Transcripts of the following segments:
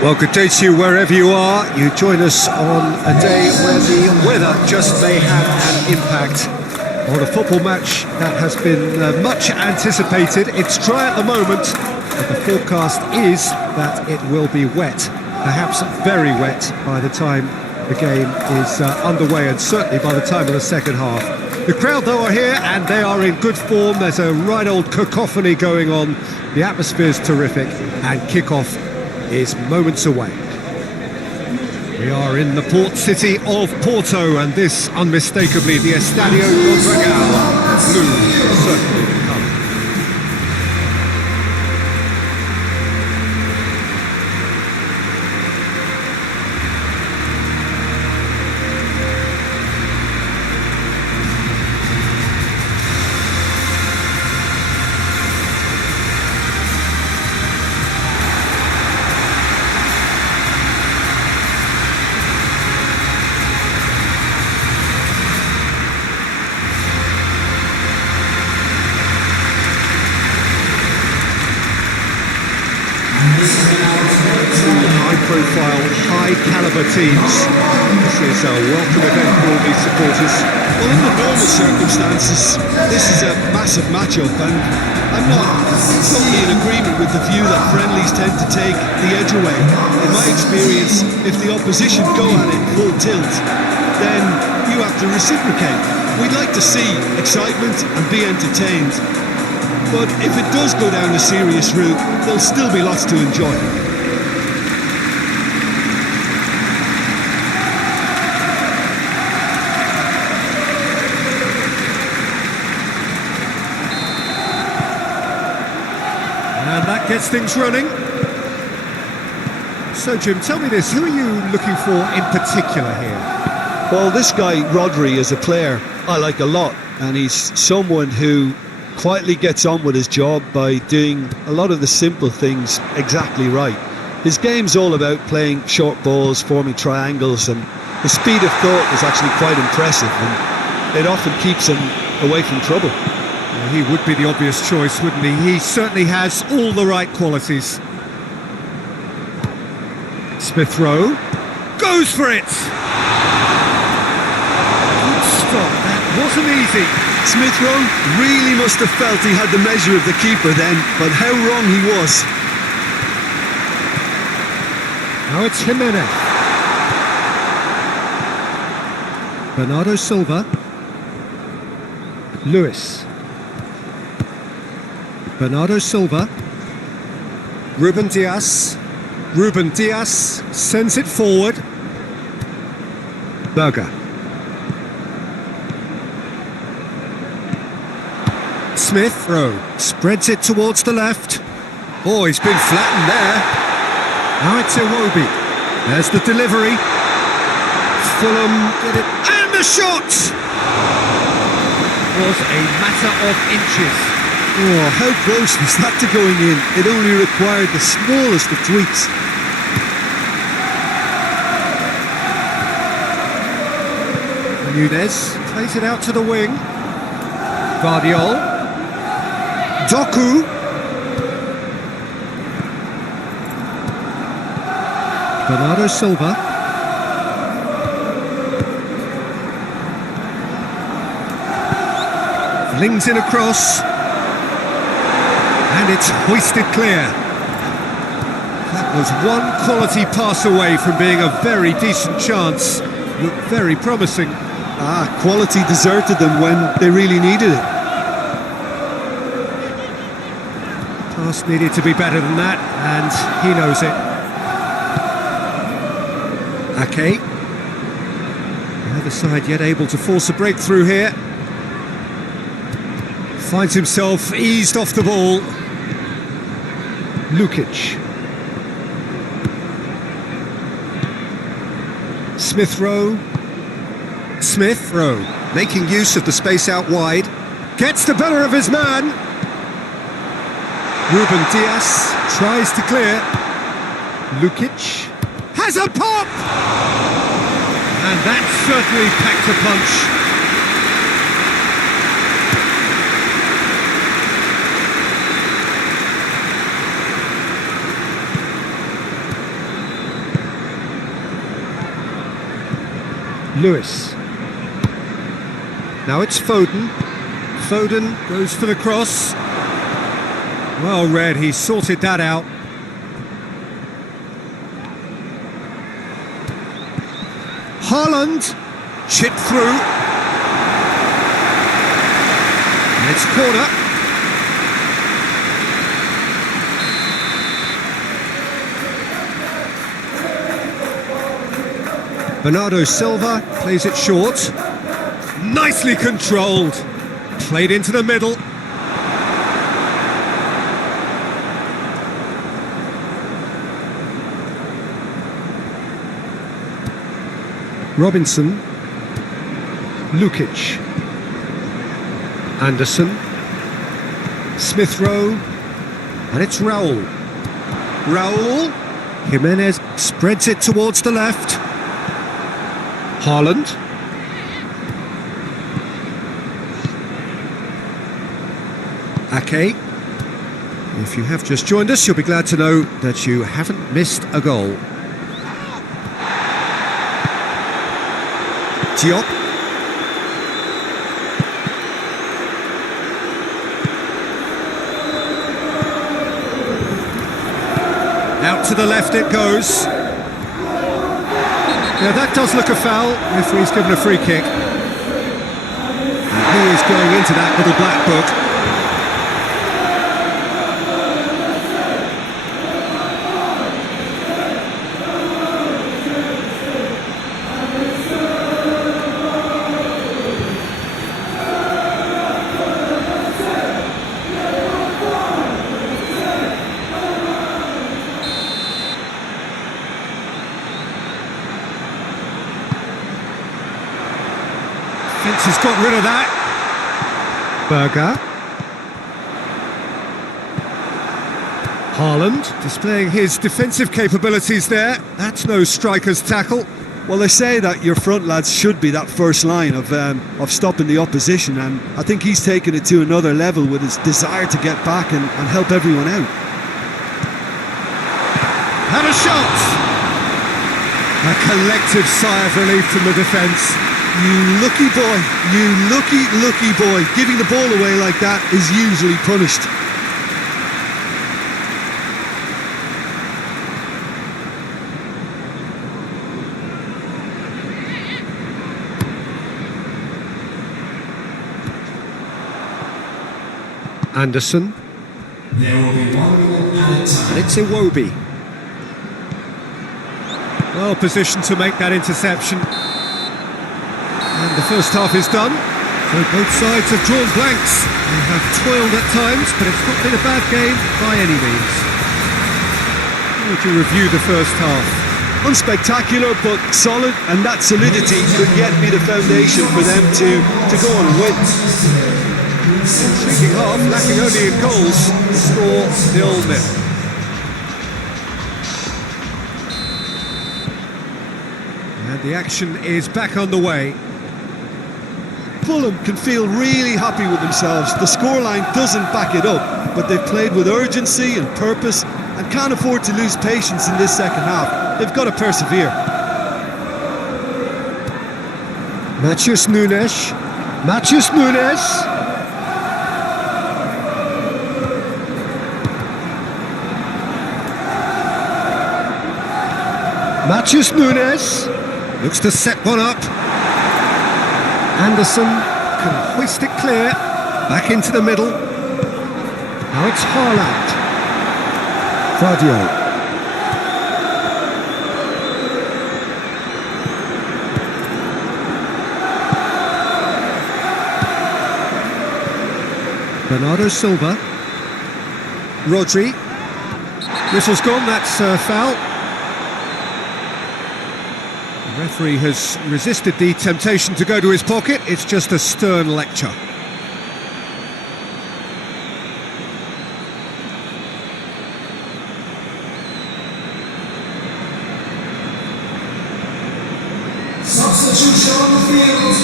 Well, good day to you wherever you are. You join us on a day where the weather just may have an impact on a football match that has been much anticipated. It's dry at the moment, but the forecast is that it will be wet, perhaps very wet by the time the game is underway, and certainly by the time of the second half. The crowd, though, are here and they are in good form. There's a right old cacophony going on. The atmosphere's terrific, and kickoff is moments away. We are in the port city of Porto, and this unmistakably the Estadio do Dragão. Blue certainly the colour. High-profile, high-caliber teams. This is a welcome event for all these supporters. Well, in the normal circumstances, this is a massive match-up, and I'm not totally in agreement with the view that friendlies tend to take the edge away. In my experience, if the opposition go at it full tilt, then you have to reciprocate. We'd like to see excitement and be entertained, but if it does go down a serious route, there'll still be lots to enjoy. And that gets things running. So, Jim, tell me this, who are you looking for in particular here? Well, this guy, Rodri, is a player I like a lot, and he's someone who quietly gets on with his job by doing a lot of the simple things exactly right. His game's all about playing short balls, forming triangles, and his speed of thought is actually quite impressive, and it often keeps him away from trouble. Well, he would be the obvious choice, wouldn't he? He certainly has all the right qualities. Smith Rowe goes for it! Good stop, that wasn't easy. Smith Rowe really must have felt he had the measure of the keeper then, but how wrong he was. Now it's Jimenez. Bernardo Silva. Lewis. Bernardo Silva. Ruben Dias. Ruben Dias sends it forward. Berger. Smith Rowe spreads it towards the left. Oh, he's been flattened there. Now it's Iwobi. There's the delivery. Fulham did it. And the shot! It was a matter of inches. Oh, how close was that to going in? It only required the smallest of tweaks. Nunez plays it out to the wing. Guardiol. Doku. Bernardo Silva. Flings in across. And it's hoisted clear. That was one quality pass away from being a very decent chance. Looked very promising. Quality deserted them when they really needed it. Pass needed to be better than that, and he knows it. Ake. The other side yet able to force a breakthrough here. Finds himself eased off the ball. Lukic. Smith Rowe. Smith Rowe making use of the space out wide. Gets the better of his man. Ruben Dias tries to clear. Lukic has a pop! And that certainly packed a punch. Lewis. Now it's Foden. Foden goes for the cross. Well read, he sorted that out. Haaland, chip through. And it's corner. Bernardo Silva plays it short. Nicely controlled. Played into the middle. Robinson. Lukic. Anderson. Smith Rowe. And it's Raul. Raul. Jimenez spreads it towards the left. Haaland. Ake. If you have just joined us, you'll be glad to know that you haven't missed a goal. Diop. Out to the left it goes. Now that does look a foul. Referee's given a free kick. And he is going into that little black book. Has got rid of that. Berger. Haaland displaying his defensive capabilities there. That's no striker's tackle. Well, they say that your front lads should be that first line of stopping the opposition, and I think he's taken it to another level with his desire to get back and help everyone out. Had a shot! A collective sigh of relief from the defence. You lucky boy, you lucky boy. Giving the ball away like that is usually punished. Anderson. There will be one goal at a time. And it's Iwobi. Well positioned to make that interception. And the first half is done, so both sides have drawn blanks. They have toiled at times, but it's not been a bad game by any means. How would you review the first half? Unspectacular, but solid, and that solidity could yet be the foundation for them to go on and win. Intriguing half, lacking only in goals, the score 0-0. And the action is back on the way. Fulham can feel really happy with themselves. The scoreline doesn't back it up, but they've played with urgency and purpose and can't afford to lose patience in this second half. They've got to persevere. Matheus Nunes. Matheus Nunes. Matheus Nunes. Looks to set one up. Anderson can hoist it clear, back into the middle. Now it's Haaland. Vardio. Bernardo Silva. Rodri. Whistle's gone, that's a foul. The referee has resisted the temptation to go to his pocket. It's just a stern lecture. Substitution on the field.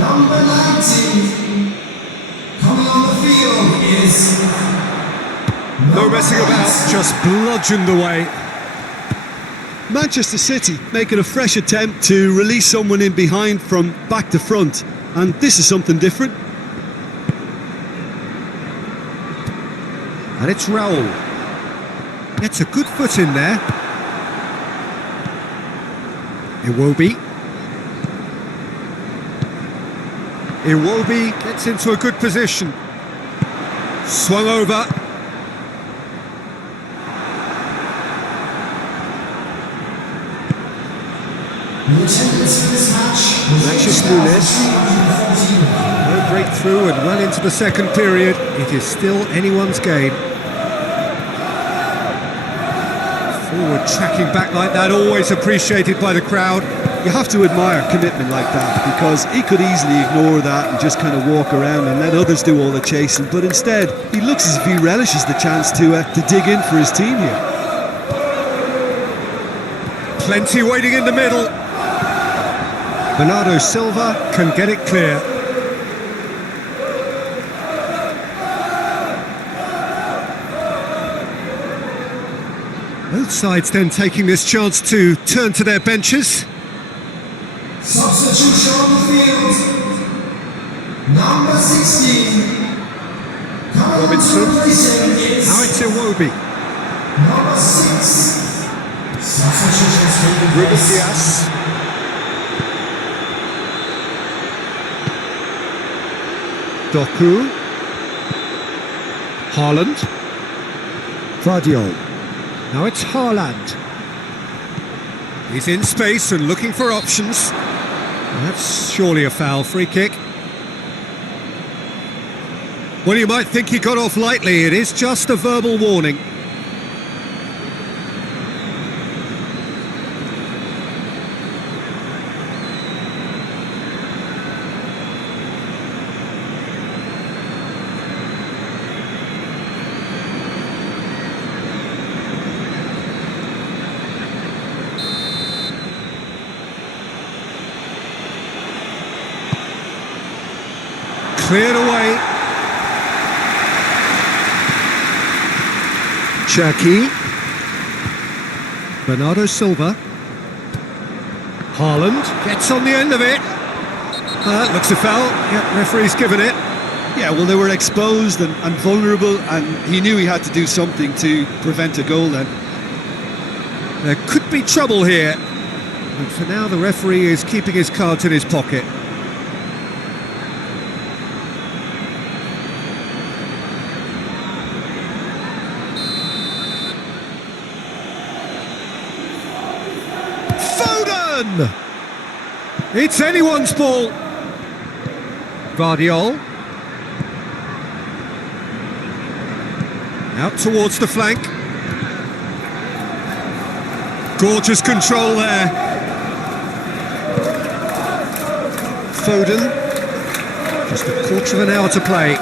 Number 19. Coming on the field is... No messing about, just bludgeoned away. Manchester City making a fresh attempt to release someone in behind from back to front, and this is something different. And it's Raul. Gets a good foot in there. Iwobi. Iwobi gets into a good position. Swung over. Alexis Nunes. No breakthrough and well into the second period. It is still anyone's game. Forward tracking back like that, always appreciated by the crowd. You have to admire commitment like that, because he could easily ignore that and just kind of walk around and let others do all the chasing, but instead he looks as if he relishes the chance to dig in for his team here. Plenty waiting in the middle. Bernardo Silva can get it clear. Both sides then taking this chance to turn to their benches. Substitution on the field. Number 16. Robinson. Now it's Iwobi. Number 6. Substitution. Ruben Dias. Doku. Haaland. Vardiol. Now it's Haaland. He's in space and looking for options. That's surely a foul. Free kick. Well, you might think he got off lightly. It is just a verbal warning. Cleared away. Cherki. Bernardo Silva. Haaland gets on the end of it. Looks a foul. Yeah, referee's given it. Yeah, well, they were exposed and vulnerable, and he knew he had to do something to prevent a goal then. There could be trouble here. And for now, the referee is keeping his cards in his pocket. It's anyone's ball. Vardiol. Out towards the flank. Gorgeous control there. Foden. Just a quarter of an hour to play.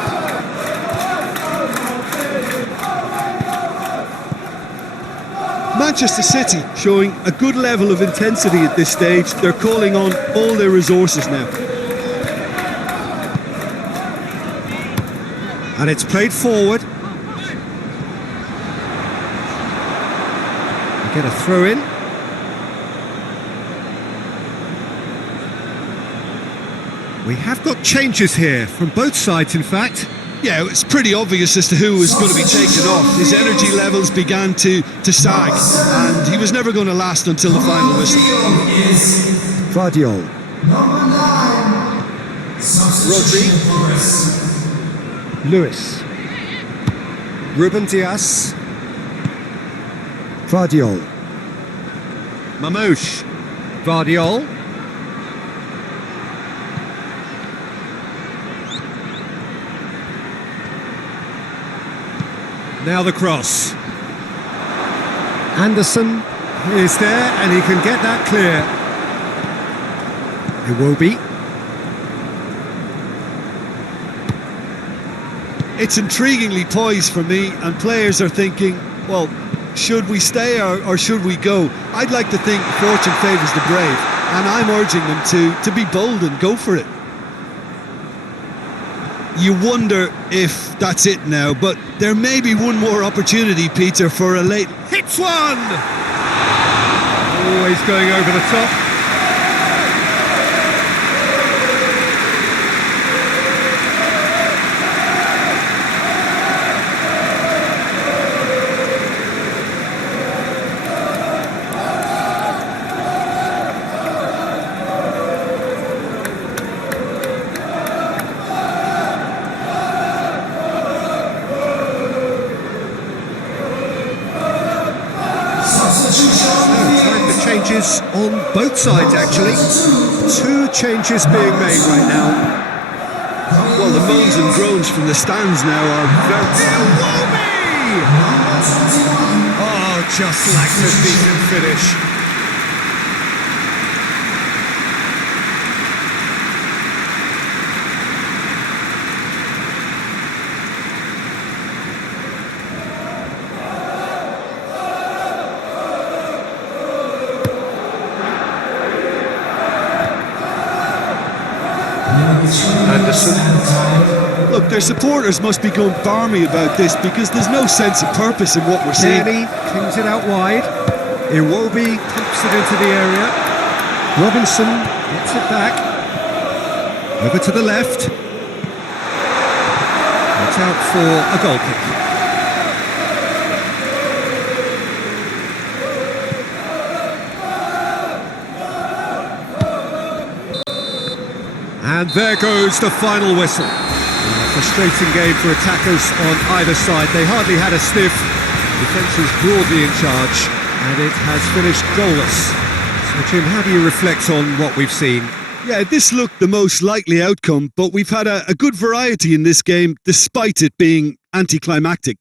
Manchester City showing a good level of intensity at this stage. They're calling on all their resources now. And it's played forward. They get a throw in. We have got changes here from both sides, in fact. Yeah, it's pretty obvious as to who was going to be taken off. His energy levels began to sag, and he was never going to last until the final whistle. Vardiol. Rodri. Lewis. Ruben Dias. Vardiol. Mamouche. Vardiol. Now the cross. Anderson is there and he can get that clear. Iwobi. It's intriguingly poised for me, and players are thinking, well, should we stay or should we go? I'd like to think fortune favours the brave, and I'm urging them to be bold and go for it. You wonder if that's it now, but there may be one more opportunity, Peter, for a late... Hits one! Always going over the top. Time for changes on both sides, actually. 2 changes being made right now. Well, the moans and groans from the stands now are very... Oh, just lacked a decent finish. Anderson. Look, their supporters must be going barmy about this because there's no sense of purpose in what we're seeing. Kenny cleans it out wide. Iwobi pumps it into the area. Robinson gets it back. Over to the left. It's out for a goal kick. And there goes the final whistle. A frustrating game for attackers on either side. They hardly had a sniff. Defence is broadly in charge, and it has finished goalless. So, Jim, how do you reflect on what we've seen? Yeah, this looked the most likely outcome, but we've had a good variety in this game, despite it being anticlimactic.